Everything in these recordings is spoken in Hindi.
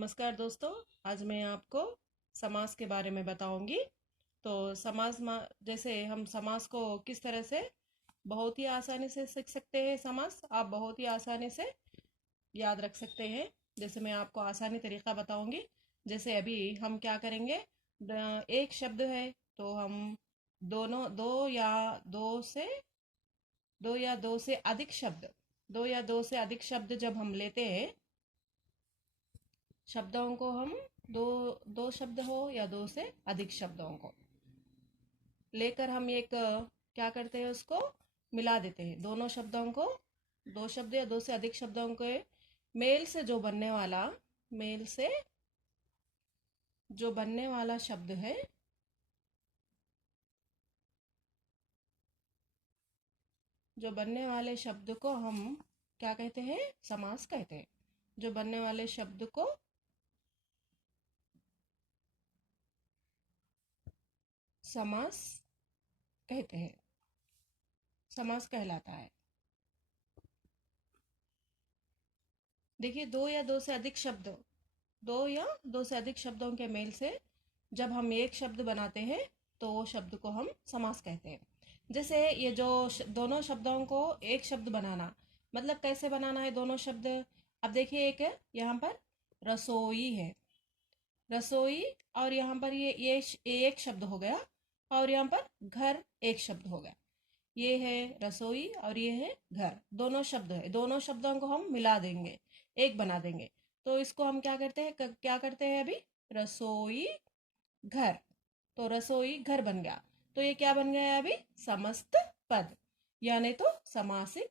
नमस्कार दोस्तों। आज मैं आपको समास के बारे में बताऊंगी। तो जैसे हम समास को किस तरह से बहुत ही आसानी से सीख सकते हैं। समास आप बहुत ही आसानी से याद रख सकते हैं। जैसे मैं आपको आसानी तरीका बताऊंगी। जैसे अभी हम क्या करेंगे, एक शब्द है तो हम दोनों दो से अधिक शब्द, दो से अधिक शब्द जब हम लेते हैं, शब्दों को हम दो दो शब्द हो या दो से अधिक शब्दों को लेकर हम एक क्या करते हैं, उसको मिला देते हैं। दोनों शब्दों को, दो शब्द या दो से अधिक शब्दों के मेल से जो बनने वाला शब्द है, जो बनने वाले शब्द को हम क्या कहते हैं, समास कहते हैं। जो बनने वाले शब्द को समास कहते हैं, समास कहलाता है। देखिए, दो या अधिक शब्दों के मेल से जब हम एक शब्द बनाते हैं तो वो शब्द को हम समास कहते हैं। जैसे ये जो दोनों शब्दों को एक शब्द बनाना, मतलब कैसे बनाना है दोनों शब्द। अब देखिए, एक है यहाँ पर रसोई है, रसोई, और यहाँ पर ये एक शब्द हो गया, और यहाँ पर घर एक शब्द हो गया। ये है रसोई और ये है घर, दोनों शब्द है। दोनों शब्दों को हम मिला देंगे, एक बना देंगे। तो इसको हम क्या करते हैं अभी, रसोई घर। तो रसोई घर बन गया। तो ये क्या बन गया है अभी, समस्त पद, यानी तो समासिक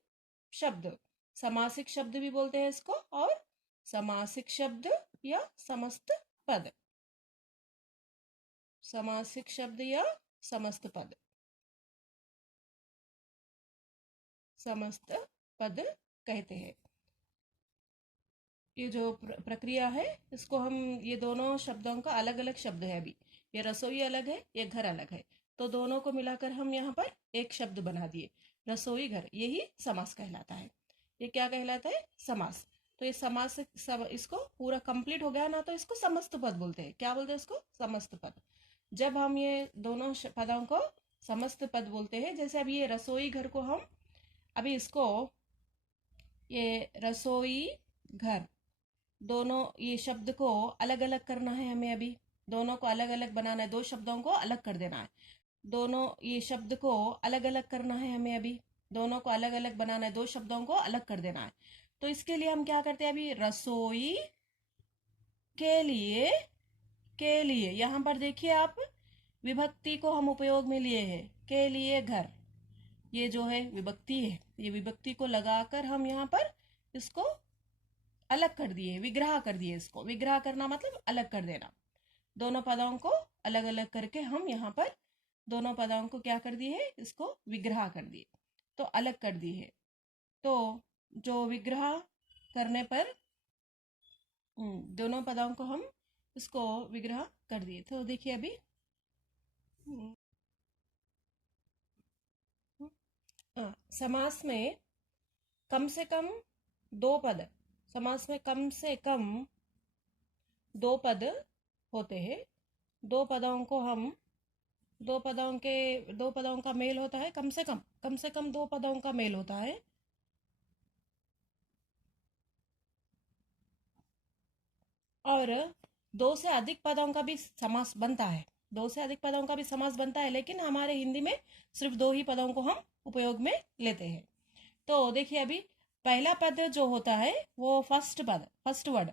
शब्द। समासिक शब्द भी बोलते हैं इसको, और समासिक शब्द या समस्त पद, समासिक शब्द या समस्त पद, समस्त पद कहते हैं। ये जो प्रक्रिया है, इसको हम, ये दोनों शब्दों का अलग अलग शब्द है। अभी ये रसोई अलग है, ये घर अलग है, तो दोनों को मिलाकर हम यहाँ पर एक शब्द बना दिए, रसोई घर। यही समास कहलाता है। ये क्या कहलाता है, समास। तो ये इसको पूरा कंप्लीट हो गया ना, तो इसको समस्त पद बोलते हैं। क्या बोलते हैं इसको, समस्त पद। जब हम ये दोनों पदों को समस्त पद बोलते हैं, जैसे अभी ये रसोई घर को हम, अभी इसको, ये रसोई घर, दोनों ये शब्द को अलग अलग करना है हमें। अभी दोनों को अलग अलग बनाना है, दो शब्दों को अलग कर देना है। दोनों ये शब्द को अलग अलग करना है हमें। अभी दोनों को अलग अलग बनाना है, दो शब्दों को अलग कर देना है। तो इसके लिए हम क्या करते हैं, अभी रसोई के लिए यहाँ पर देखिए आप, विभक्ति को हम उपयोग में लिए हैं, के लिए घर। ये जो है विभक्ति है, ये विभक्ति को लगाकर हम यहाँ पर इसको अलग कर दिए, विग्रह कर दिए। इसको विग्रह करना मतलब अलग कर देना। दोनों पदों को अलग अलग करके हम यहाँ पर दोनों पदों को क्या कर दिए है, इसको विग्रह कर दिए, तो अलग कर दिए है। तो जो विग्रह करने पर दोनों पदों को हम इसको विग्रह कर दिए। तो देखिए अभी, समास में कम से कम दो पद, समास में कम से कम दो पद होते हैं। दो पदों को हम, दो पदों का मेल होता है, कम से कम दो पदों का मेल होता है। और दो से अधिक पदों का भी समास बनता है, दो से अधिक पदों का भी समास बनता है, लेकिन हमारे हिंदी में सिर्फ दो ही पदों को हम उपयोग में लेते हैं। तो देखिए अभी, पहला पद जो होता है वो फर्स्ट वर्ड,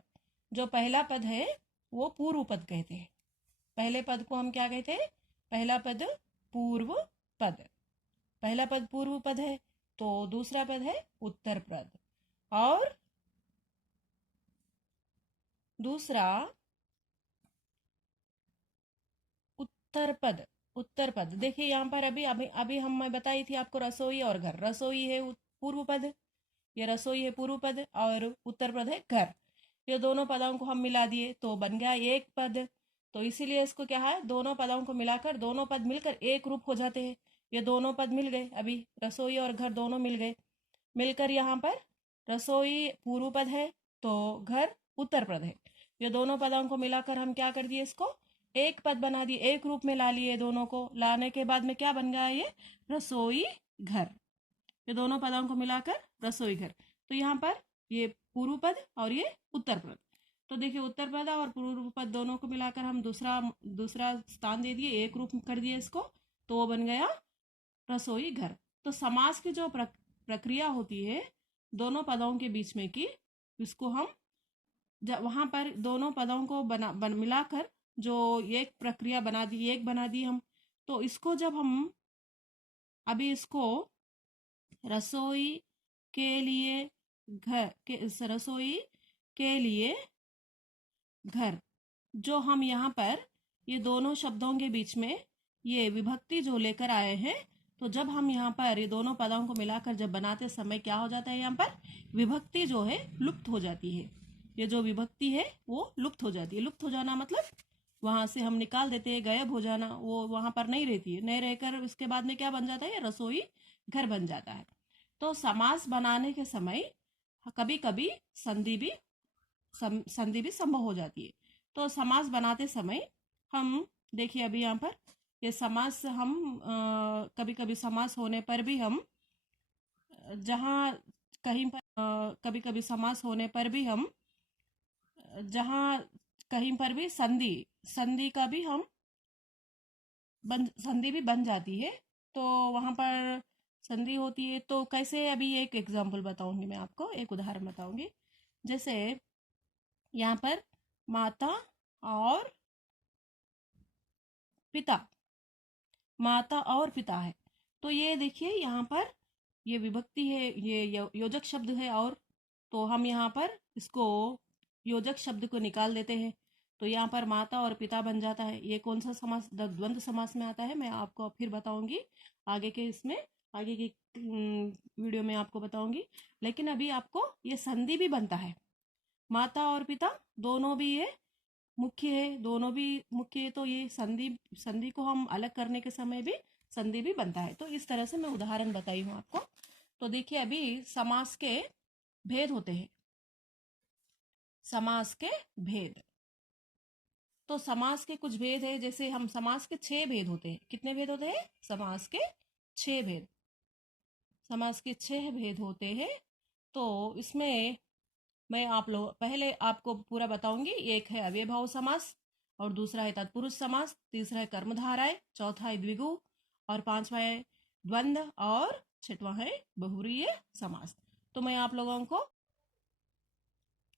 जो पहला पद है वो पूर्व पद कहते हैं। पहले पद को हम क्या कहते हैं, पहला पद पूर्व पद। पहला पद पूर्व पद है, तो दूसरा पद है उत्तर पद, और दूसरा उत्तर पद। उत्तर पद देखिए यहाँ पर, अभी अभी अभी हम, मैं बताई थी आपको, रसोई और घर। रसोई है पूर्व पद, ये रसोई है पूर्व पद, और उत्तर पद है घर। ये दोनों पदों को हम मिला दिए तो बन गया एक पद। तो इसीलिए इसको क्या है, दोनों पदों को मिलाकर दोनों पद मिलकर एक रूप हो जाते हैं। ये दोनों पद मिल गए, अभी रसोई और घर दोनों मिल गए। मिलकर यहाँ पर रसोई पूर्व पद है, तो घर उत्तर पद है। ये दोनों पदों को मिलाकर हम क्या कर दिए, इसको एक पद बना दिए, एक रूप में ला लिए। दोनों को लाने के बाद में क्या बन गया, ये रसोई घर। ये दोनों पदों को मिलाकर रसोई घर। तो यहाँ पर ये पूर्व पद और ये उत्तर पद। तो देखिए उत्तर पद और पूर्व पद दोनों को मिलाकर हम दूसरा दूसरा स्थान दे दिए, एक रूप कर दिए इसको, तो वो बन गया रसोई घर। तो समास की जो प्रक्रिया होती है दोनों पदों के बीच में की, इसको हम जब वहां पर दोनों पदों को मिलाकर जो एक प्रक्रिया बना दी, एक बना दी हम, तो इसको जब हम अभी इसको रसोई के लिए घर के रसोई के लिए घर, जो हम यहाँ पर ये दोनों शब्दों के बीच में ये विभक्ति जो लेकर आए हैं, तो जब हम यहाँ पर ये दोनों पदों को मिलाकर जब बनाते समय क्या हो जाता है, यहाँ पर विभक्ति जो है लुप्त हो जाती है। ये जो विभक्ति है वो लुप्त हो जाती है। लुप्त हो जाना मतलब वहां से हम निकाल देते हैं, गायब हो जाना, वो वहां पर नहीं रहती है। नहीं रहकर उसके बाद में क्या बन जाता है, रसोई घर बन जाता है। तो समास बनाने के समय कभी कभी संधि भी संभव हो जाती है। तो समास बनाते समय हम देखिए अभी यहाँ पर ये समास हम कभी कभी समास होने पर भी हम जहाँ कहीं पर कभी कभी समास होने पर भी हम जहाँ कहीं पर भी संधि का भी हम संधि भी बन जाती है। तो वहां पर संधि होती है तो कैसे, अभी एक एग्जांपल बताऊंगी मैं आपको, एक उदाहरण बताऊंगी। जैसे यहाँ पर माता और पिता, माता और पिता है, तो ये देखिए यहाँ पर ये विभक्ति है, ये योजक शब्द है, और तो हम यहाँ पर इसको योजक शब्द को निकाल देते हैं, तो यहाँ पर माता और पिता बन जाता है। ये कौन सा समास, द्वंद्व समास में आता है, मैं आपको फिर बताऊंगी आगे के इसमें, आगे की वीडियो में आपको बताऊंगी। लेकिन अभी आपको ये संधि भी बनता है, माता और पिता दोनों भी ये मुख्य है, दोनों भी मुख्य है, तो ये संधि संधि को हम अलग करने के समय भी संधि भी बनता है। तो इस तरह से मैं उदाहरण बताई हूँ आपको। तो देखिए अभी समास के भेद होते हैं, समास के भेद। तो समास के कुछ भेद है, जैसे हम समास के 6 भेद होते हैं। कितने भेद होते हैं, समास के 6 भेद, समास के 6 भेद होते हैं। तो इसमें मैं आप लोग पहले आपको पूरा बताऊंगी। एक है अव्ययभाव समास, और दूसरा है तत्पुरुष समास, तीसरा है कर्मधारय, चौथा है द्विगु, और पांचवा है द्वंद्व, और छठवां है बहुव्रीहि समास। तो मैं आप लोगों को,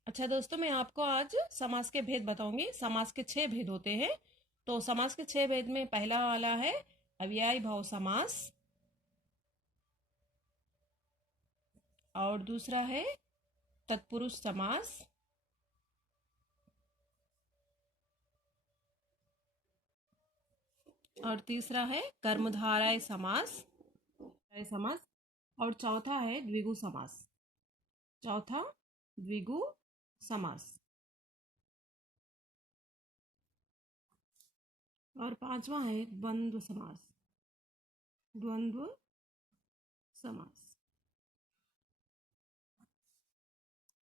अच्छा दोस्तों, मैं आपको आज समास के भेद बताऊंगी। समास के 6 भेद होते हैं। तो समास के 6 भेद में पहला वाला है अव्ययी भाव समास, और दूसरा है तत्पुरुष समास, और तीसरा है कर्मधारय समास, समास, और चौथा है द्विगु समास, चौथा द्विगु समास, और पांचवा है द्वंद्व समास, द्वंद्व समास,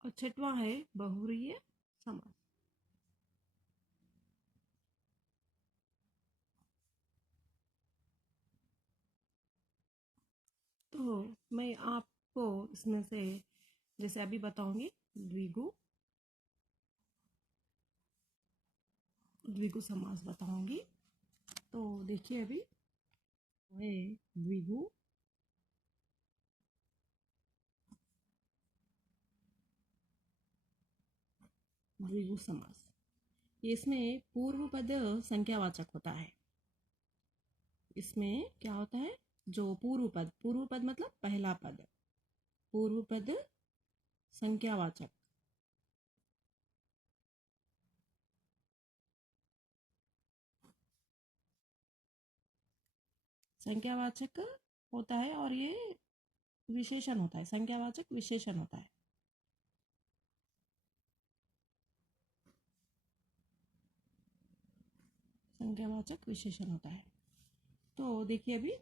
और छठवां है बहुव्रीहि समास। तो मैं आपको इसमें से जैसे अभी बताऊंगी द्विगु द्विगु समास बताऊंगी। तो देखिए अभी है द्विगु द्विगु समास। इसमें पूर्व पद संख्यावाचक होता है। इसमें क्या होता है, जो पूर्व पद मतलब पहला पद, पूर्व पद संख्यावाचक, संख्यावाचक होता है, और ये विशेषण होता है, संख्यावाचक विशेषण होता है। संख्यावाचक विशेषण होता है। तो देखिए अभी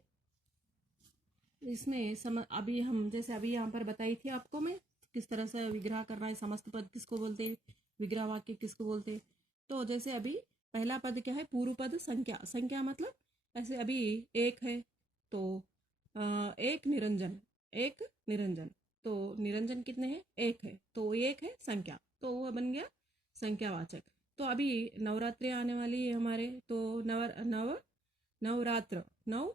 इसमें अभी हम जैसे अभी यहाँ पर बताई थी आपको मैं, किस तरह से विग्रह करना है, समस्त पद किसको बोलते हैं, विग्रह वाक्य किसको बोलते हैं? तो जैसे अभी पहला पद क्या है? पूर्व पद संख्या। संख्या मतलब ऐसे अभी एक है तो एक निरंजन, एक निरंजन। तो निरंजन कितने हैं? एक है, तो एक है संख्या, तो वो बन गया संख्यावाचक। तो अभी नवरात्रि आने वाली है हमारे, तो नवरात्र, नव।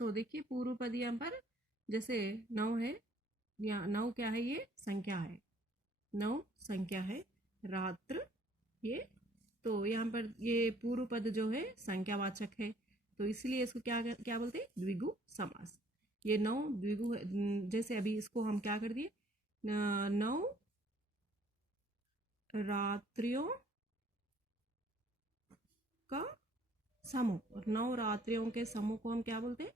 तो देखिए पूर्व पद यहाँ पर जैसे नव है, या नव क्या है? ये संख्या है, नव संख्या है। रात्र ये, तो यहाँ पर ये पूर्व पद जो है संख्यावाचक है, तो इसलिए इसको क्या क्या बोलते हैं? द्विगु समास। ये नौ द्विगु है। जैसे अभी इसको हम क्या कर दिए? नौ रात्रियों का समूह, और नौ रात्रियों के समूह को हम क्या बोलते हैं?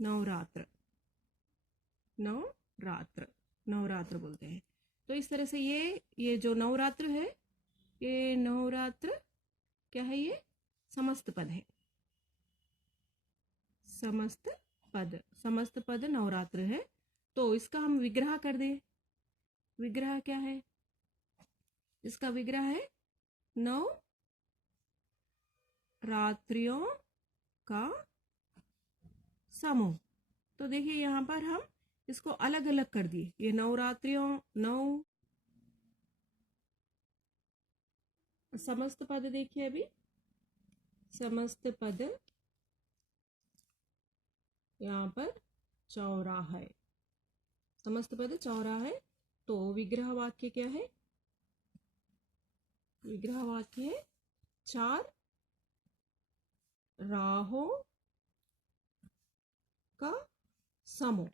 नवरात्र, नवरात्र, नवरात्र बोलते हैं। तो इस तरह से ये जो नवरात्र है, ये नवरात्र क्या है? ये समस्त पद है, समस्त पद, समस्त पद नवरात्र है। तो इसका हम विग्रह कर दे। विग्रह क्या है? इसका विग्रह है नौ रात्रियों का समूह। तो देखिए यहाँ पर हम इसको अलग अलग कर दिए। ये नवरात्रियों, नौ समस्त पद, देखिए अभी समस्त पद यहाँ पर चौराहा है, समस्त पद चौराहा है। तो विग्रह वाक्य क्या है? विग्रह वाक्य है चार राहों का समूह।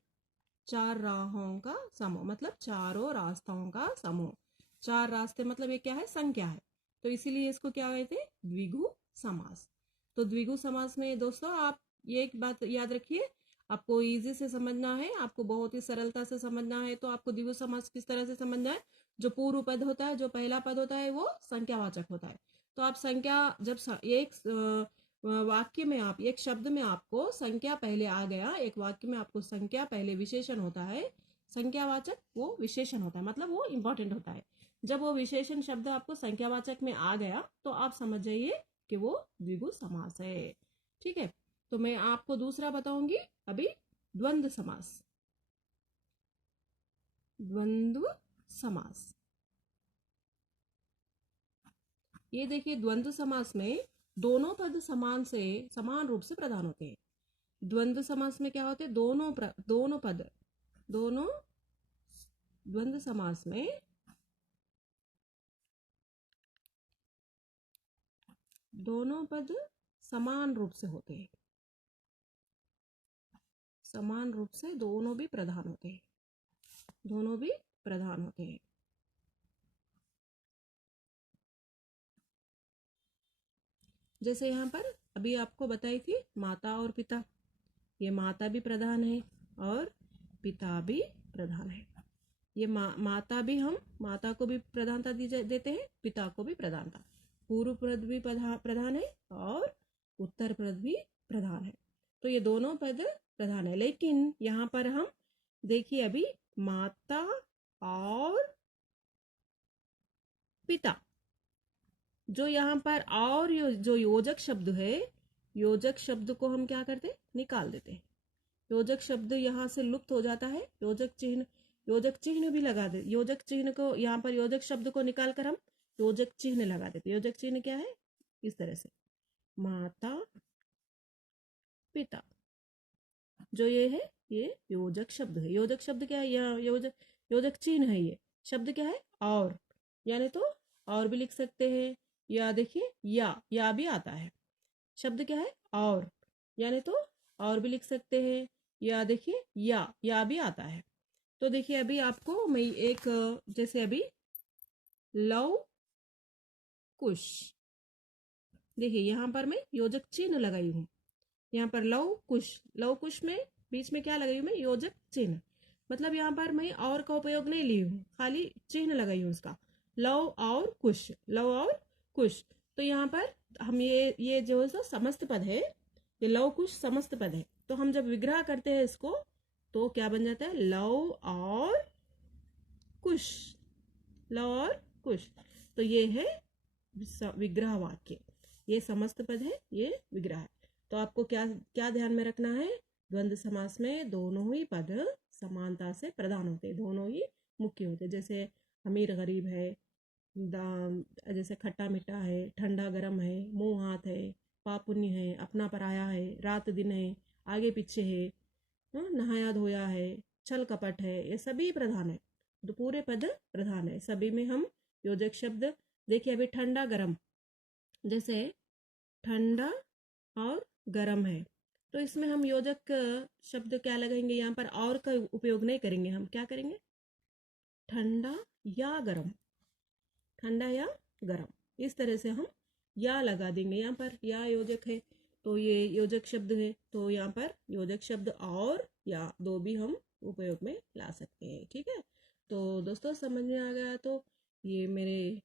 चार राहों का समूह मतलब चारों रास्तों का समूह। चार रास्ते मतलब ये क्या है? संख्या है, तो इसीलिए इसको क्या कहते हैं? द्विगु समास। तो द्विगु समास में दोस्तों आप ये एक बात याद रखिए, आपको इजी से समझना है, आपको बहुत ही सरलता से समझना है, तो आपको द्विगु समास किस तरह से समझना है? जो पूर्व पद होता है, जो पहला पद होता है, वो संख्यावाचक होता है। तो आप संख्या जब एक वाक्य में, आप एक शब्द में आपको संख्या पहले आ गया, एक वाक्य में आपको संख्या पहले विशेषण होता है, संख्यावाचक वो विशेषण होता है, मतलब वो इंपॉर्टेंट होता है। जब वो विशेषण शब्द आपको संख्यावाचक में आ गया तो आप समझ जाइए कि वो द्विगु समास है। ठीक है, तो मैं आपको दूसरा बताऊंगी अभी, द्वंद्व समास। द्वंद्व समास, ये देखिए द्वंद्व समास में दोनों पद समान रूप से प्रधान होते हैं। द्वंद्व समास में क्या होते हैं? दोनों पद, दोनों द्वंद्व समास में दोनों पद समान रूप से होते हैं, समान रूप से दोनों भी प्रधान होते हैं, दोनों भी प्रधान होते हैं। जैसे यहाँ पर अभी आपको बताई थी माता और पिता, ये माता भी प्रधान है और पिता भी प्रधान है। ये माता भी, हम माता को भी प्रधानता देते हैं, पिता को भी प्रधानता। पूर्व पद भी प्रधान है और उत्तर पद भी प्रधान है, तो ये दोनों पद प्रधान है। लेकिन यहाँ पर हम देखिए अभी माता और पिता, जो यहाँ पर और जो योजक शब्द है, योजक शब्द को हम क्या करते? निकाल देते हैं। योजक शब्द यहाँ से लुप्त हो जाता है। योजक चिन्ह भी लगा दे। योजक चिन्ह को, यहाँ पर योजक शब्द को निकाल कर हम योजक चिन्ह लगा देते। योजक चिन्ह क्या है? इस तरह से माता पिता, जो ये है ये योजक शब्द है। योजक शब्द क्या है? यह योजक चिन्ह है। ये शब्द क्या है? और, यानी तो और भी लिख सकते हैं, या देखिए या भी आता है। शब्द क्या है? और, यानी तो और भी लिख सकते हैं, या देखिए या भी आता है। तो देखिए अभी आपको मैं एक, जैसे अभी लव कुश, देखिए यहाँ पर मैं योजक चिन्ह लगाई हूँ। यहाँ पर लव कुश में बीच में क्या लगाई हूँ मैं? योजक चिन्ह। मतलब यहाँ पर मैं और का उपयोग नहीं ली हूँ, खाली चिन्ह लगाई हूँ उसका। लव और कुश, लव और कुश। तो यहाँ पर हम ये जो है समस्त पद है, ये लव कुश समस्त पद है। तो हम जब विग्रह करते हैं इसको तो क्या बन जाता है? लव और कुश, लव और कुश। तो ये है विग्रह वाक्य, ये समस्त पद है, ये विग्रह है। तो आपको क्या क्या ध्यान में रखना है, द्वंद्व समास में दोनों ही पद समानता से प्रधान होते हैं, दोनों ही मुख्य होते हैं। जैसे अमीर गरीब है, जैसे खट्टा मीठा है, ठंडा गर्म है, मुंह हाथ है, पाप पुण्य है, अपना पराया है, रात दिन है, आगे पीछे है, नहाया धोया है, छल कपट है, ये सभी प्रधान है। तो पूरे पद प्रधान है, सभी में हम योजक शब्द। देखिए अभी ठंडा गर्म, जैसे ठंडा और गर्म है, तो इसमें हम योजक शब्द क्या लगाएंगे, यहाँ पर और का उपयोग नहीं करेंगे, हम क्या करेंगे, ठंडा या गर्म, ठंडा या गर्म, इस तरह से हम या लगा देंगे। यहाँ पर या योजक है तो ये योजक शब्द है, तो यहाँ पर योजक शब्द और या दो भी हम उपयोग में ला सकते हैं। ठीक है, तो दोस्तों समझ में आ गया तो ये मेरे